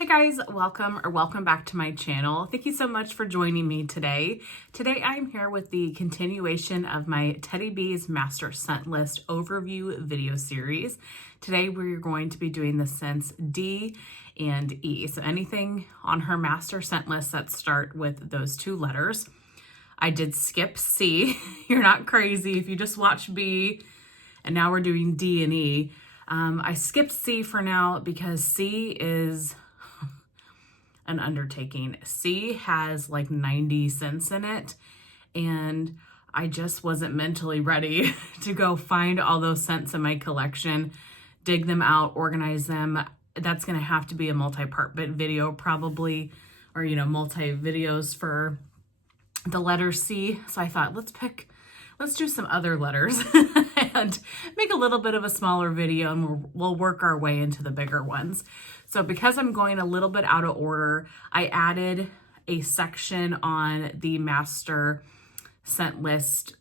Hey guys, welcome back to my channel. Thank you so much for joining me today. Today I'm here with the continuation of my Teddy B's Master Scent List overview video series. Today we're going to be doing the scents D and E. So anything on her master scent list that start with those two letters. I did skip C. You're not crazy if you just watch B and now we're doing D and E. I skipped C for now because C is an undertaking. C has like 90 scents in it, and I just wasn't mentally ready to go find all those scents in my collection, dig them out, organize them. That's going to have to be a multi-part video probably, or multi videos for the letter C. So I thought let's do some other letters and make a little bit of a smaller video, and we'll work our way into the bigger ones. So because I'm going a little bit out of order, I added a section on the master scent list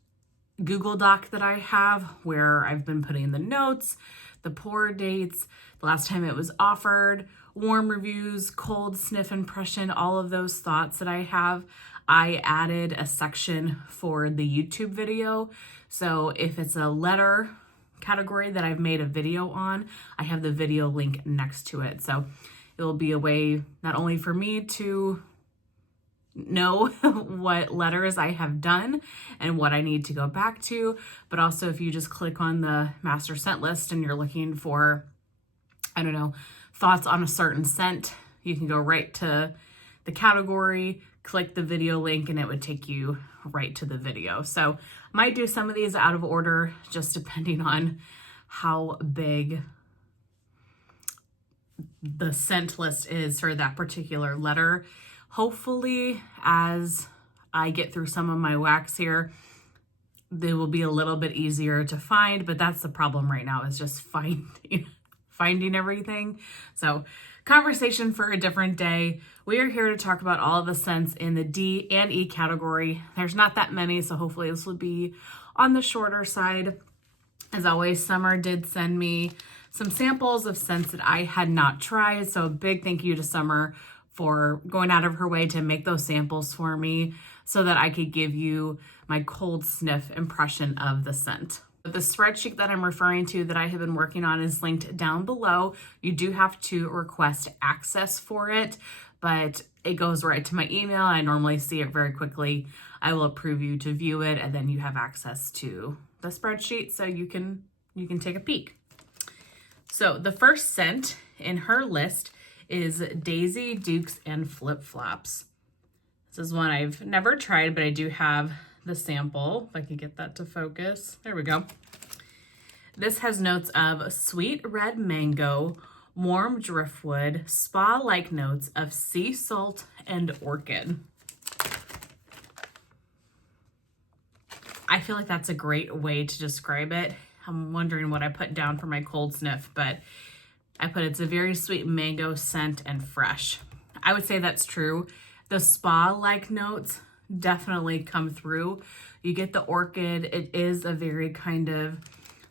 Google Doc that I have where I've been putting the notes, the pour dates, the last time it was offered, warm reviews, cold sniff impression, all of those thoughts that I have. I added a section for the YouTube video. So if it's a letter category that I've made a video on, I have the video link next to it. So it will be a way not only for me to know what letters I have done and what I need to go back to, but also if you just click on the master scent list and you're looking for, I don't know, thoughts on a certain scent, you can go right to the category, click the video link, and it would take you right to the video. So might do some of these out of order, just depending on how big the scent list is for that particular letter. Hopefully, as I get through some of my wax here, they will be a little bit easier to find, but that's the problem right now, is just finding everything. So conversation for a different day. We are here to talk about all of the scents in the D and E category. There's not that many, so hopefully this will be on the shorter side. As always, Summer did send me some samples of scents that I had not tried. So a big thank you to Summer for going out of her way to make those samples for me so that I could give you my cold sniff impression of the scent. The spreadsheet that I'm referring to that I have been working on is linked down below. You do have to request access for it, but it goes right to my email. I normally see it very quickly. I will approve you to view it, and then you have access to the spreadsheet so you can take a peek. So the first scent in her list is Daisy Dukes and Flip Flops. This is one I've never tried, but I do have the sample. If I could get that to focus. There we go. This has notes of sweet red mango, warm driftwood, spa-like notes of sea salt and orchid. I feel like that's a great way to describe it. I'm wondering what I put down for my cold sniff, but I put it's a very sweet mango scent and fresh. I would say that's true. The spa-like notes definitely come through. You get the orchid. It is a very kind of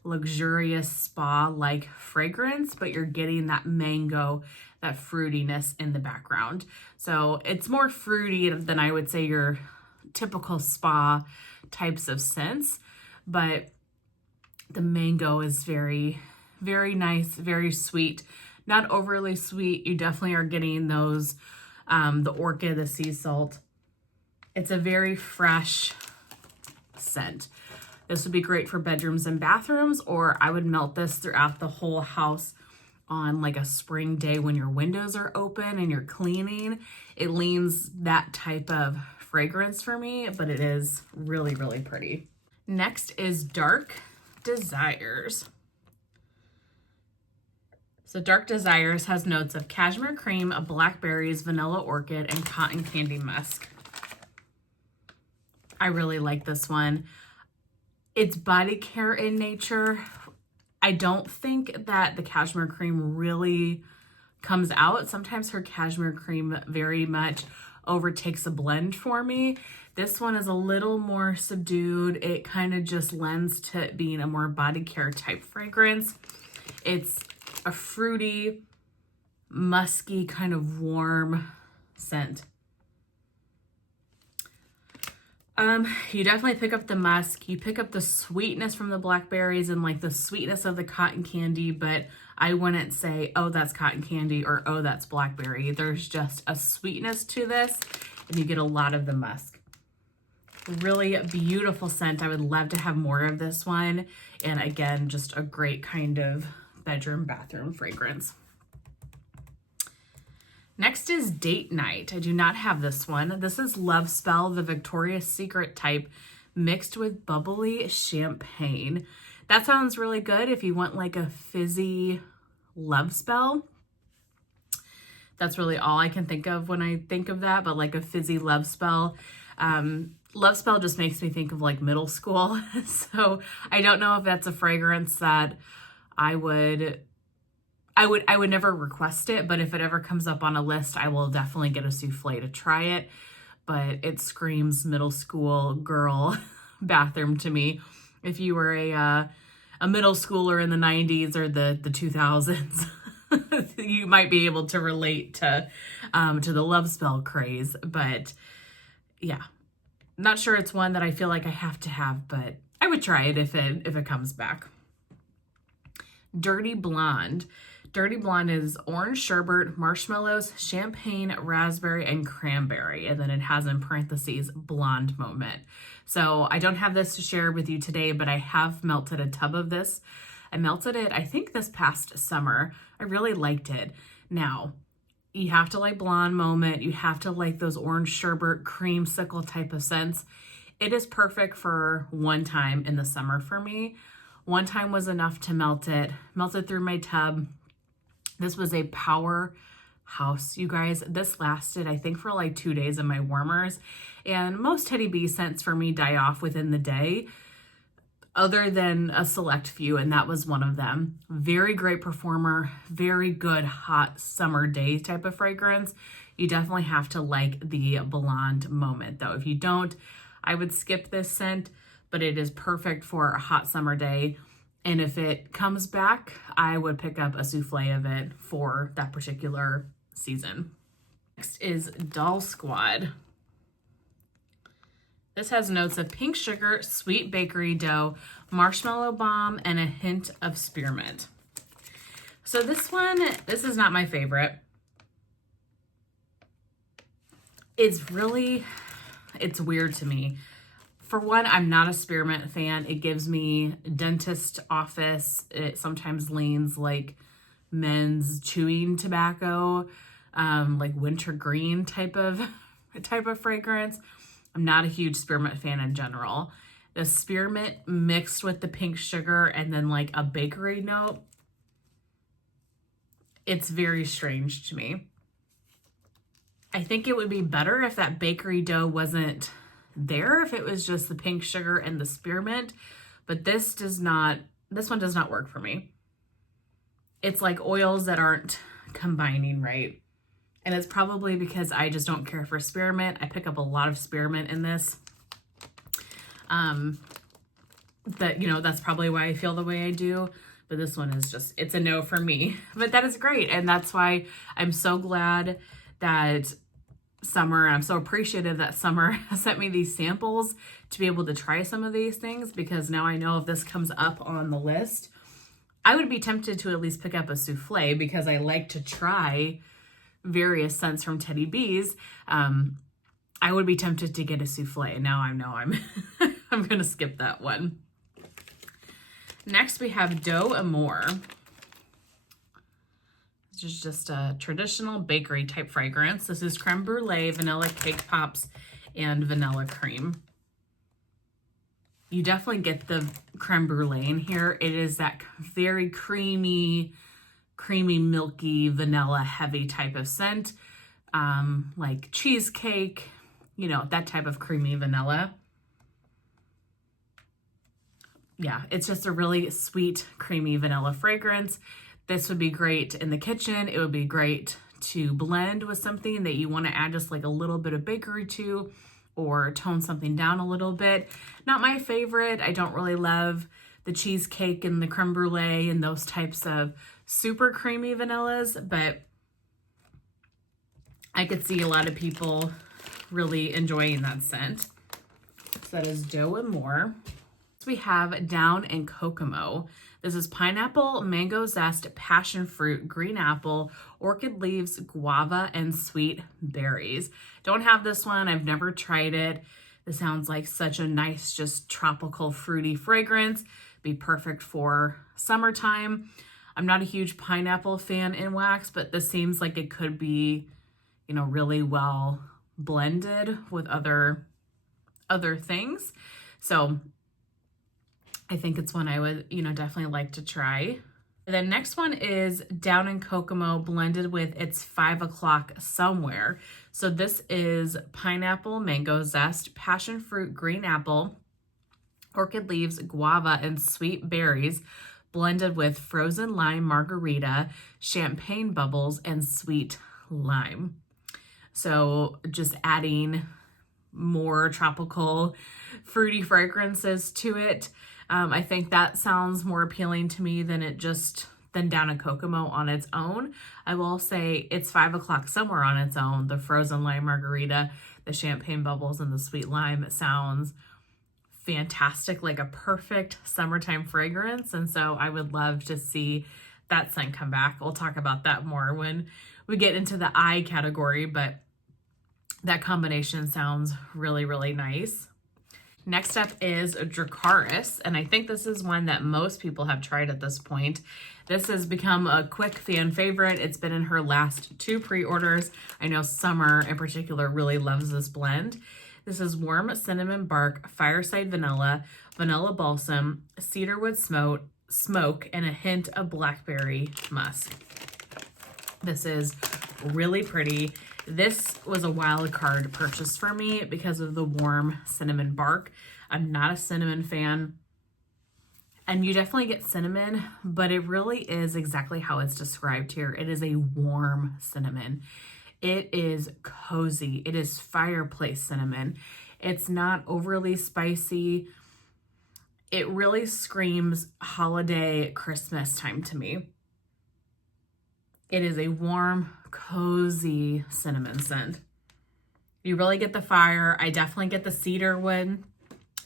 luxurious spa-like fragrance, but you're getting that mango, that fruitiness in the background. So it's more fruity than I would say your typical spa types of scents, but the mango is very, very nice, very sweet, not overly sweet. You definitely are getting those, the orchid, the sea salt. It's a very fresh scent. This would be great for bedrooms and bathrooms, or I would melt this throughout the whole house on like a spring day when your windows are open and you're cleaning. It leans that type of fragrance for me, but it is really, really pretty. Next is Dark Desires. So Dark Desires has notes of cashmere cream, blackberries, vanilla orchid, and cotton candy musk. I really like this one. It's body care in nature. I don't think that the cashmere cream really comes out. Sometimes her cashmere cream very much overtakes a blend for me. This one is a little more subdued. It kind of just lends to it being a more body care type fragrance. It's a fruity, musky, kind of warm scent. You definitely pick up the musk. You pick up the sweetness from the blackberries and like the sweetness of the cotton candy, but I wouldn't say, oh, that's cotton candy or oh, that's blackberry. There's just a sweetness to this and you get a lot of the musk. Really beautiful scent. I would love to have more of this one. And again, just a great kind of bedroom, bathroom fragrance. Next is Date Night. I do not have this one. This is Love Spell, the Victoria's Secret type, mixed with bubbly champagne. That sounds really good if you want like a fizzy love spell. That's really all I can think of when I think of that, but like a fizzy love spell. Love spell just makes me think of like middle school. So I don't know if that's a fragrance that I would never request it, but if it ever comes up on a list, I will definitely get a souffle to try it. But it screams middle school girl bathroom to me. If you were a middle schooler in the 90s or the 2000s, you might be able to relate to the love spell craze. But yeah, not sure it's one that I feel like I have to have, but I would try it if it comes back. Dirty Blonde. Dirty Blonde is orange sherbet, marshmallows, champagne, raspberry, and cranberry. And then it has in parentheses, blonde moment. So I don't have this to share with you today, but I have melted a tub of this. I melted it, I think this past summer. I really liked it. Now, you have to like blonde moment. You have to like those orange sherbet, creamsicle type of scents. It is perfect for one time in the summer for me. One time was enough to melt it through my tub. This was a powerhouse, you guys. This lasted, I think, for like 2 days in my warmers. And most Teddy B scents for me die off within the day, other than a select few, and that was one of them. Very great performer, very good hot summer day type of fragrance. You definitely have to like the blonde moment, though. If you don't, I would skip this scent, but it is perfect for a hot summer day. And if it comes back, I would pick up a souffle of it for that particular season. Next is Doll Squad. This has notes of pink sugar, sweet bakery dough, marshmallow balm, and a hint of spearmint. So this is not my favorite. It's weird to me. For one, I'm not a spearmint fan. It gives me dentist office. It sometimes leans like men's chewing tobacco, like wintergreen type of fragrance. I'm not a huge spearmint fan in general. The spearmint mixed with the pink sugar and then like a bakery note, it's very strange to me. I think it would be better if that bakery dough wasn't there, if it was just the pink sugar and the spearmint, but this one does not work for me. It's like oils that aren't combining right. And it's probably because I just don't care for spearmint. I pick up a lot of spearmint in this. That's probably why I feel the way I do. But this one is just, it's a no for me. But that is great. And that's why I'm so glad that I'm so appreciative that Summer sent me these samples to be able to try some of these things, because now I know if this comes up on the list, I would be tempted to at least pick up a souffle because I like to try various scents from Teddy B's. I would be tempted to get a souffle. Now I know I'm going to skip that one. Next we have Doux Amour. This is just a traditional bakery type fragrance. This is creme brulee, vanilla cake pops, and vanilla cream. You definitely get the creme brulee in here. It is that very creamy, milky, vanilla heavy type of scent. Like cheesecake, that type of creamy vanilla. Yeah, it's just a really sweet, creamy vanilla fragrance. This would be great in the kitchen. It would be great to blend with something that you want to add just like a little bit of bakery to, or tone something down a little bit. Not my favorite. I don't really love the cheesecake and the creme brulee and those types of super creamy vanillas, but I could see a lot of people really enjoying that scent. So that is Doux Amour. We have Down in Kokomo. This is pineapple, mango zest, passion fruit, green apple, orchid leaves, guava, and sweet berries. Don't have this one. I've never tried it. This sounds like such a nice, just tropical, fruity fragrance. Be perfect for summertime. I'm not a huge pineapple fan in wax, but this seems like it could be, you know, really well blended with other things. So I think it's one I would, you know, definitely like to try. The next one is Down in Kokomo blended with It's 5 o'clock Somewhere. So this is pineapple, mango zest, passion fruit, green apple, orchid leaves, guava, and sweet berries blended with frozen lime margarita, champagne bubbles, and sweet lime. So just adding more tropical fruity fragrances to it. I think that sounds more appealing to me than Down in Kokomo on its own. I will say It's 5 o'clock Somewhere on its own. The frozen lime margarita, the champagne bubbles, and the sweet lime, it sounds fantastic, like a perfect summertime fragrance. And so I would love to see that scent come back. We'll talk about that more when we get into the eye category, but that combination sounds really, really nice. Next up is Dracarys, and I think this is one that most people have tried at this point. This has become a quick fan favorite. It's been in her last 2 pre-orders. I know Summer in particular really loves this blend. This is warm cinnamon bark, fireside vanilla, vanilla balsam, cedarwood smoke, and a hint of blackberry musk. This is really pretty. This was a wild card purchase for me because of the warm cinnamon bark. I'm not a cinnamon fan, and you definitely get cinnamon, but it really is exactly how it's described here. It is a warm cinnamon. It is cozy. It is fireplace cinnamon. It's not overly spicy. It really screams holiday Christmas time to me. It is a warm, cozy cinnamon scent. You really get the fire. I definitely get the cedar wood.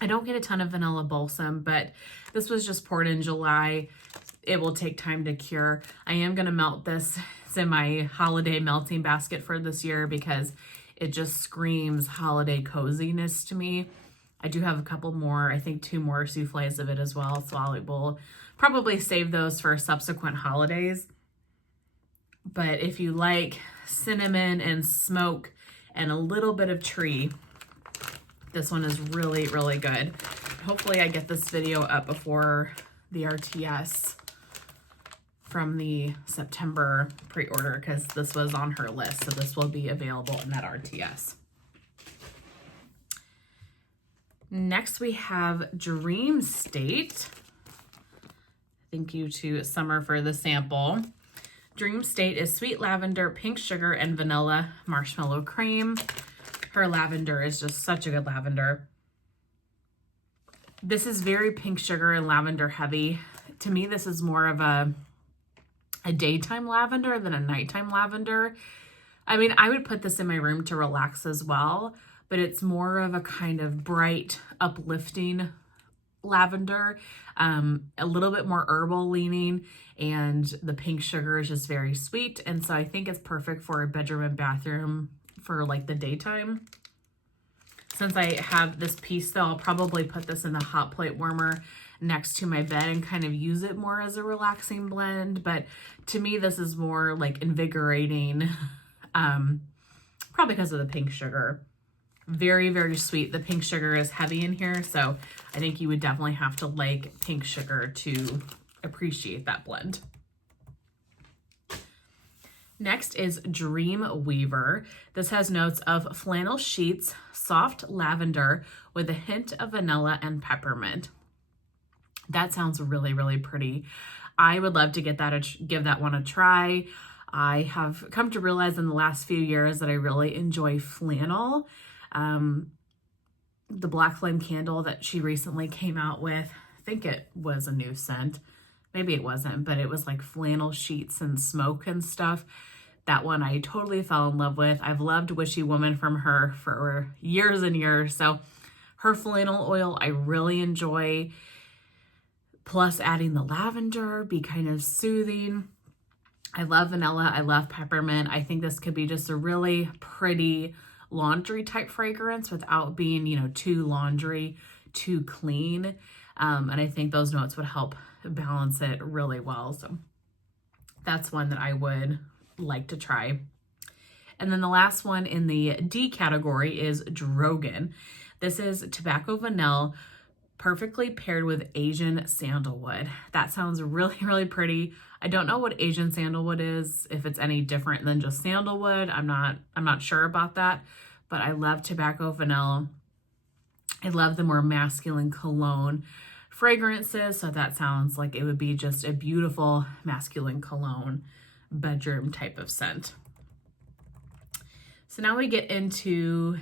I don't get a ton of vanilla balsam, but this was just poured in July. It will take time to cure. I am going to melt this. It's in my holiday melting basket for this year because it just screams holiday coziness to me. I do have a couple more, I think 2 more souffles of it as well, so I will probably save those for subsequent holidays. But if you like cinnamon and smoke and a little bit of tree, this one is really, really good. Hopefully I get this video up before the RTS from the September pre-order because this was on her list. So this will be available in that RTS. Next we have Dreamstate. Thank you to Summer for the sample. Dreamstate is sweet lavender, pink sugar, and vanilla marshmallow cream. Her lavender is just such a good lavender. This is very pink sugar and lavender heavy. To me, this is more of a daytime lavender than a nighttime lavender. I mean, I would put this in my room to relax as well, but it's more of a kind of bright, uplifting lavender, a little bit more herbal leaning, and the pink sugar is just very sweet. And so I think it's perfect for a bedroom and bathroom for like the daytime. Since I have this piece though, I'll probably put this in the hot plate warmer next to my bed and kind of use it more as a relaxing blend. But to me, this is more like invigorating, probably because of the pink sugar. Very, very sweet. The pink sugar is heavy in here, so I think you would definitely have to like pink sugar to appreciate that blend. Next is Dreamweaver. This has notes of flannel sheets, soft lavender with a hint of vanilla and peppermint. That sounds really, really pretty. I would love to give that one a try. I have come to realize in the last few years that I really enjoy flannel. The Black Flame candle that she recently came out with, I think it was a new scent. Maybe it wasn't, but it was like flannel sheets and smoke and stuff. That one I totally fell in love with. I've loved Wishy Woman from her for years and years. So her flannel oil I really enjoy. Plus adding the lavender, be kind of soothing. I love vanilla. I love peppermint. I think this could be just a really pretty laundry type fragrance without being, you know, too laundry, too clean. And I think those notes would help balance it really well. So that's one that I would like to try. And then the last one in the D category is Drogon. This is tobacco vanilla, perfectly paired with Asian sandalwood. That sounds really, really pretty. I don't know what Asian sandalwood is, if it's any different than just sandalwood. I'm not sure about that, but I love tobacco vanilla. I love the more masculine cologne fragrances, so that sounds like it would be just a beautiful masculine cologne bedroom type of scent. So now we get into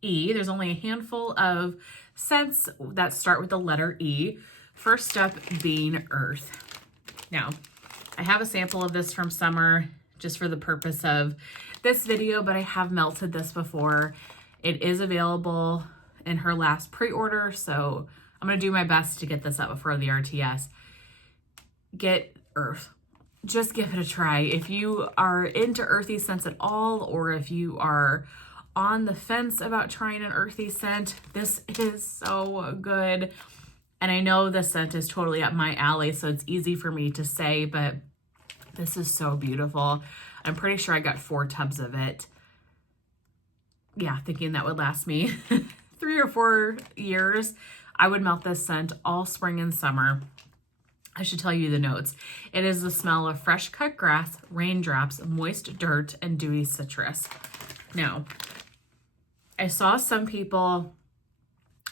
E. There's only a handful of scents that start with the letter E. First up being Earth. Now, I have a sample of this from summer just for the purpose of this video, but I have melted this before. It is available in her last pre-order, so I'm going to do my best to get this up before the RTS. Get Earth. Just give it a try. If you are into earthy scents at all, or if you are on the fence about trying an earthy scent, this is so good. And I know this scent is totally up my alley, so it's easy for me to say, but this is so beautiful. I'm pretty sure I got 4 tubs of it. Yeah, thinking that would last me 3 or 4 years. I would melt this scent all spring and summer. I should tell you the notes. It is the smell of fresh cut grass, raindrops, moist dirt, and dewy citrus. Now, I saw some people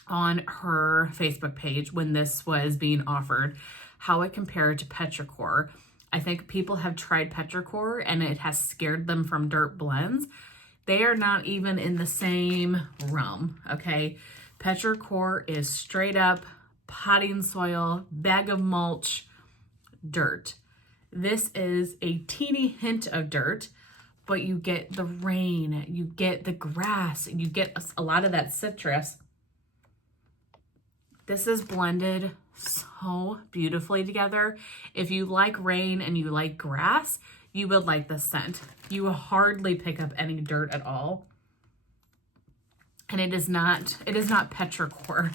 on her Facebook page when this was being offered, how it compared to petrichor. I think people have tried petrichor and it has scared them from dirt blends. They are not even in the same realm, okay? Petrichor is straight up potting soil, bag of mulch, dirt. This is a teeny hint of dirt, but you get the rain, you get the grass, you get a lot of that citrus. This is blended so beautifully together. If you like rain and you like grass, you would like this scent. You will hardly pick up any dirt at all. And it is not petrichor.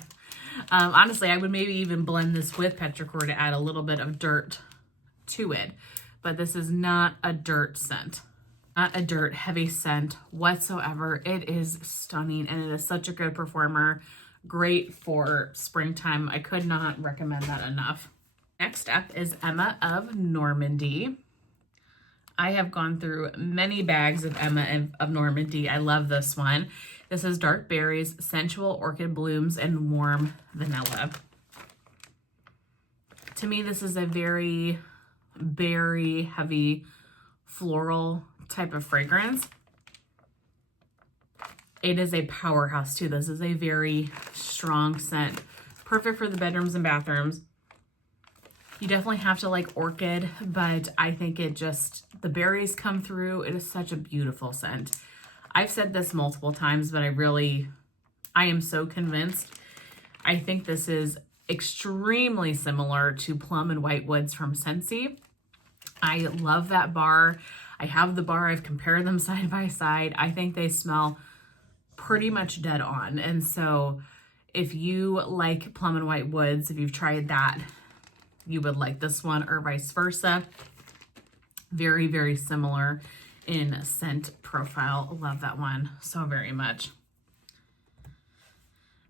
Honestly, I would maybe even blend this with petrichor to add a little bit of dirt to it. But this is not a dirt scent. Not a dirt heavy scent whatsoever. It is stunning and it is such a good performer. Great for springtime. I could not recommend that enough. Next up is Emma of Normandy. I have gone through many bags of Emma of Normandy. I love this one. This is dark berries, sensual orchid blooms, and warm vanilla. To me, this is a very berry heavy floral type of fragrance. It is a powerhouse too. This is a very strong scent. Perfect for the bedrooms and bathrooms. You definitely have to like orchid, but I think it just, the berries come through. It is such a beautiful scent. I've said this multiple times, but I am so convinced. I think this is extremely similar to Plum and Whitewoods from Scentsy. I love that bar. I have the bar. I've compared them side by side. I think they smell pretty much dead on. And so if you like Plum and Whitewoods, if you've tried that, you would like this one, or vice versa. Very, very similar in scent profile. Love that one so very much.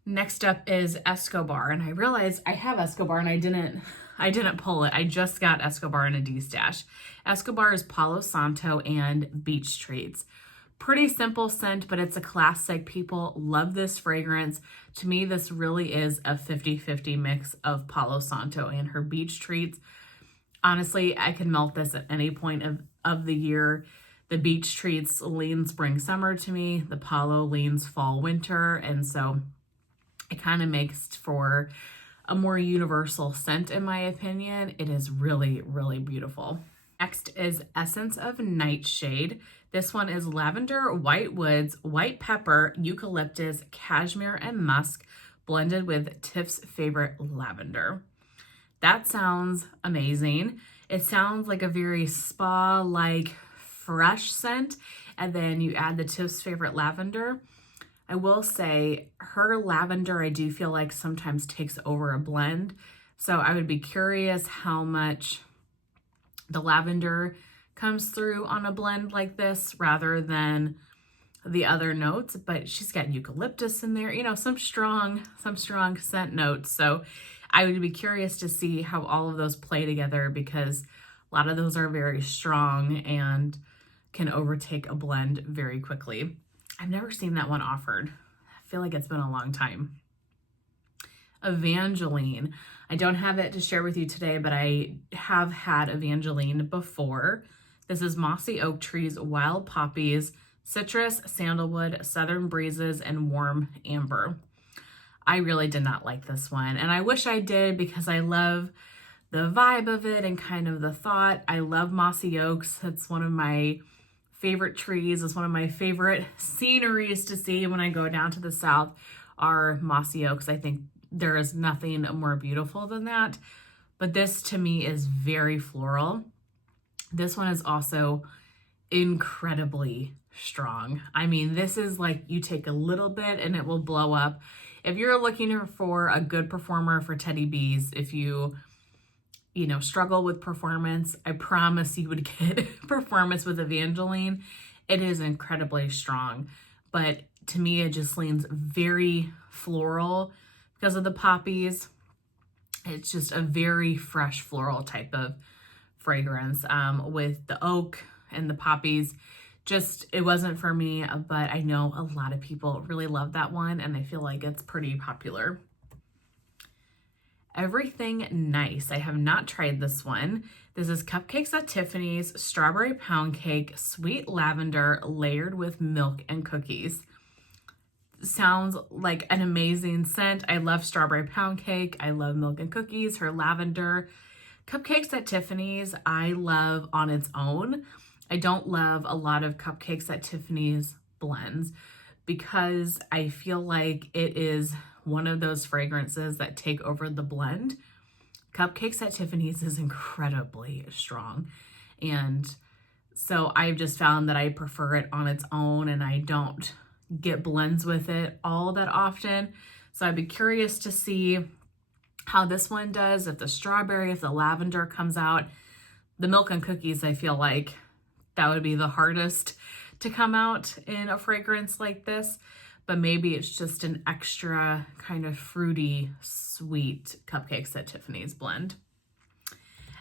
Next up is Escobar, and I realized I have Escobar and I didn't pull it. I just got Escobar in a D-stash. Escobar is Palo Santo and Beach Treats. Pretty simple scent, but it's a classic. People love this fragrance. To me, this really is a 50-50 mix of Palo Santo and her Beach Treats. Honestly, I can melt this at any point of the year. The Beach Treats lean spring, summer to me. The Palo leans fall, winter. And so it kind of makes for a more universal scent, in my opinion. It is really, really beautiful. Next is Essence of Nightshade. This one is lavender, white woods, white pepper, eucalyptus, cashmere, and musk blended with Tiff's favorite lavender. That sounds amazing. It sounds like a very spa-like fresh scent, and then you add the Tiff's favorite lavender. I will say her lavender, I do feel like sometimes takes over a blend. So I would be curious how much the lavender comes through on a blend like this rather than the other notes, but she's got eucalyptus in there, you know, some strong scent notes. So I would be curious to see how all of those play together, because a lot of those are very strong and can overtake a blend very quickly. I've never seen that one offered. I feel like it's been a long time. Evangeline. I don't have it to share with you today, but I have had Evangeline before. This is mossy oak trees, wild poppies, citrus, sandalwood, southern breezes, and warm amber. I really did not like this one, and I wish I did, because I love the vibe of it and kind of the thought. I love mossy oaks. It's one of my favorite trees. It's one of my favorite sceneries to see when I go down to the south are mossy oaks. I think there is nothing more beautiful than that. But this to me is very floral. This one is also incredibly strong. I mean, this is like you take a little bit and it will blow up. If you're looking for a good performer for teddy bees, if you struggle with performance, I promise you would get performance with Evangeline. It is incredibly strong, but to me, it just leans very floral because of the poppies. It's just a very fresh floral type of fragrance with the oak and the poppies. Just, it wasn't for me, but I know a lot of people really love that one, and I feel like it's pretty popular. Everything Nice. I have not tried this one. This is Cupcakes at Tiffany's, strawberry pound cake, sweet lavender, layered with milk and cookies. Sounds like an amazing scent. I love strawberry pound cake. I love milk and cookies, her lavender. Cupcakes at Tiffany's, I love on its own. I don't love a lot of Cupcakes at Tiffany's blends because I feel like it is one of those fragrances that take over the blend. Cupcakes at Tiffany's is incredibly strong. And so I've just found that I prefer it on its own, and I don't get blends with it all that often. So I'd be curious to see how this one does, if the strawberry, if the lavender comes out. The milk and cookies, I feel like that would be the hardest to come out in a fragrance like this, but maybe it's just an extra kind of fruity, sweet Cupcakes at Tiffany's blend.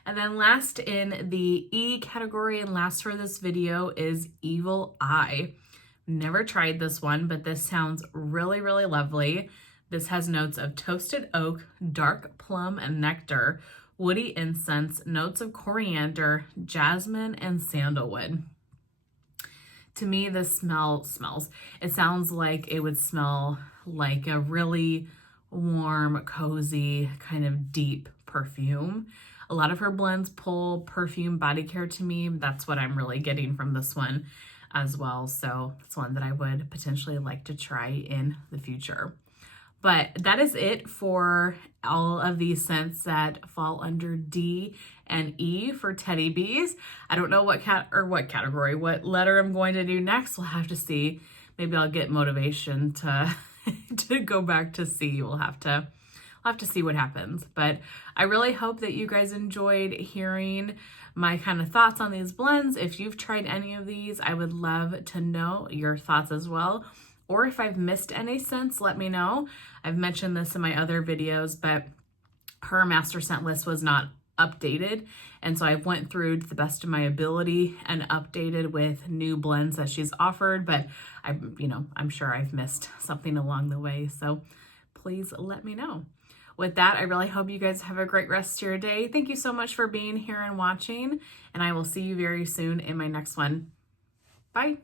And then last in the E category and last for this video is Evil Eye. Never tried this one, but this sounds really, really lovely. This has notes of toasted oak, dark plum and nectar, woody incense, notes of coriander, jasmine, and sandalwood. To me, this it sounds like it would smell like a really warm, cozy, kind of deep perfume. A lot of her blends pull perfume body care to me. That's what I'm really getting from this one as well. So it's one that I would potentially like to try in the future. But that is it for all of these scents that fall under D and E for teddy bees. I don't know what letter I'm going to do next. We'll have to see. Maybe I'll get motivation to go back to C. We'll have to see what happens. But I really hope that you guys enjoyed hearing my kind of thoughts on these blends. If you've tried any of these, I would love to know your thoughts as well. Or if I've missed any scents, let me know. I've mentioned this in my other videos, but her master scent list was not updated. And so I went through to the best of my ability and updated with new blends that she's offered, but I'm sure I've missed something along the way. So please let me know. With that, I really hope you guys have a great rest of your day. Thank you so much for being here and watching, and I will see you very soon in my next one. Bye.